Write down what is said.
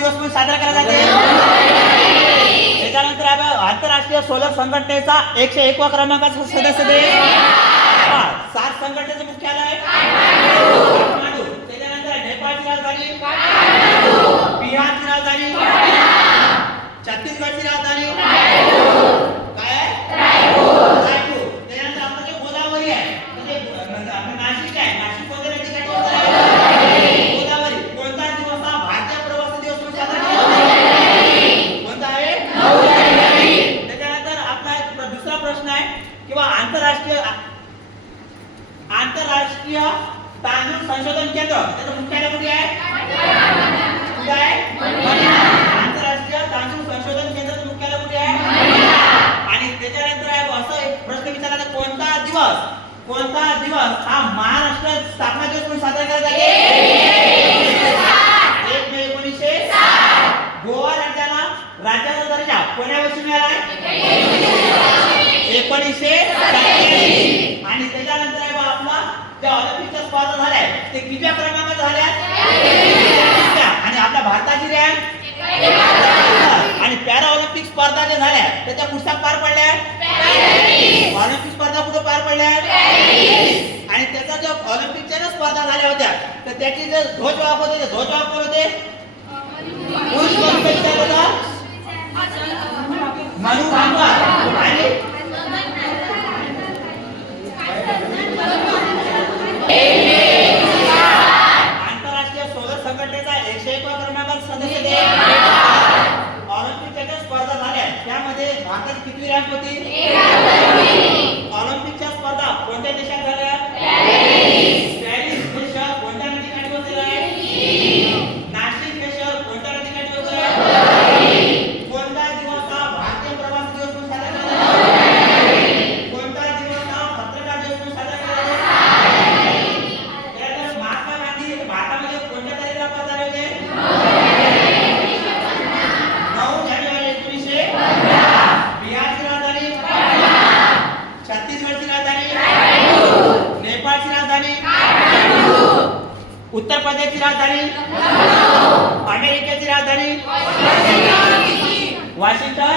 दिवस म्हणून साजरा केला जाते? त्याच्यानंतर आंतरराष्ट्रीय सोलर संघटनेचा 101वा क्रमांकाचा सदस्य देश सार्क संघटनेचे मुख्यालय काठमांडू. त्याच्यानंतर नेपाळची राजधानी बिहारची राजधानी छत्तीसगडची राजधानी काय आहे? रायपूर. त्याच्यानंतर आपलं जे गोदावरी आहे म्हणजे आपलं नाशिक आहे, नाशिक वगैरे ठिकाणी कोणतं आहे? गोदावरी. कोणता दिवस हा भारतीय प्रवासी दिवस म्हणून साजरा केला जातो? कोणता आहे? त्याच्यानंतर आपला एक दुसरा प्रश्न आहे किंवा आंतरराष्ट्रीय तांदूळ संशोधन केंद्र त्याचं मुख्यालय कुठे आहे? कुठे आहे? आंतरराष्ट्रीय तांदूळ संशोधन केंद्राचं मुख्यालय कुठे आहे? आणि त्याच्यानंतर असं एक प्रश्न विचारला, कोणता दिवस हा महाराष्ट्र स्थापना दिवस म्हणून साजरा केला जातो? 1 मे 1907. गोवा राज्याचा दर्जा कोण्या वर्षी मिळाला आहे? 1987. आणि त्याच्यानंतर आपला ज्या ऑलिम्पिकच्या स्पर्धा झाल्या ते कितव्या क्रमांकावर झाल्या? आणि आपल्या भारताची रँक आणि पॅरा ऑलिम्पिक स्पर्धा ज्या झाल्या त्या कुठे पार पडल्या? ऑलिम्पिक स्पर्धा कुठे पार पडल्या? आणि त्याचा जो ऑलिम्पिकच्या स्पर्धा झाल्या होत्या तर त्याची जे ध्वजवाहक होते ते ध्वजवाहक कोण होते? पुरुष वर्गाचे होता मनु भांबा. आणि आंतरराष्ट्रीय सोलर संघटनेचा 101वा क्रमांकाचा सदस्य देश. ऑलिम्पिकच्या स्पर्धा झाल्या त्यामध्ये भारताची किती रँक होती? ऑलिम्पिकच्या स्पर्धा कोणत्या देशात झाल्या? पॅरिस हे शहर कोणत्या ठिकाणी होते? नाशिक हे शहर कोणत्या ठिकाणी होते? कोणता दिवस हा भारतीय प्रवासी दिवस म्हणून साजरा केला जातो? कोणता दिवस हा पत्रकार दिवस म्हणून साजरा केला जातो? त्यानंतर महात्मा गांधी भारतामध्ये कोणत्या तारखेला पधारले होते? 9 जानेवारी 1915. बिहारची राजधानी छत्तीसगडची राजधानी नेपाळची राजधानी उत्तर प्रदेशची राजधानी अमेरिकेची राजधानी वॉशिंग्टन.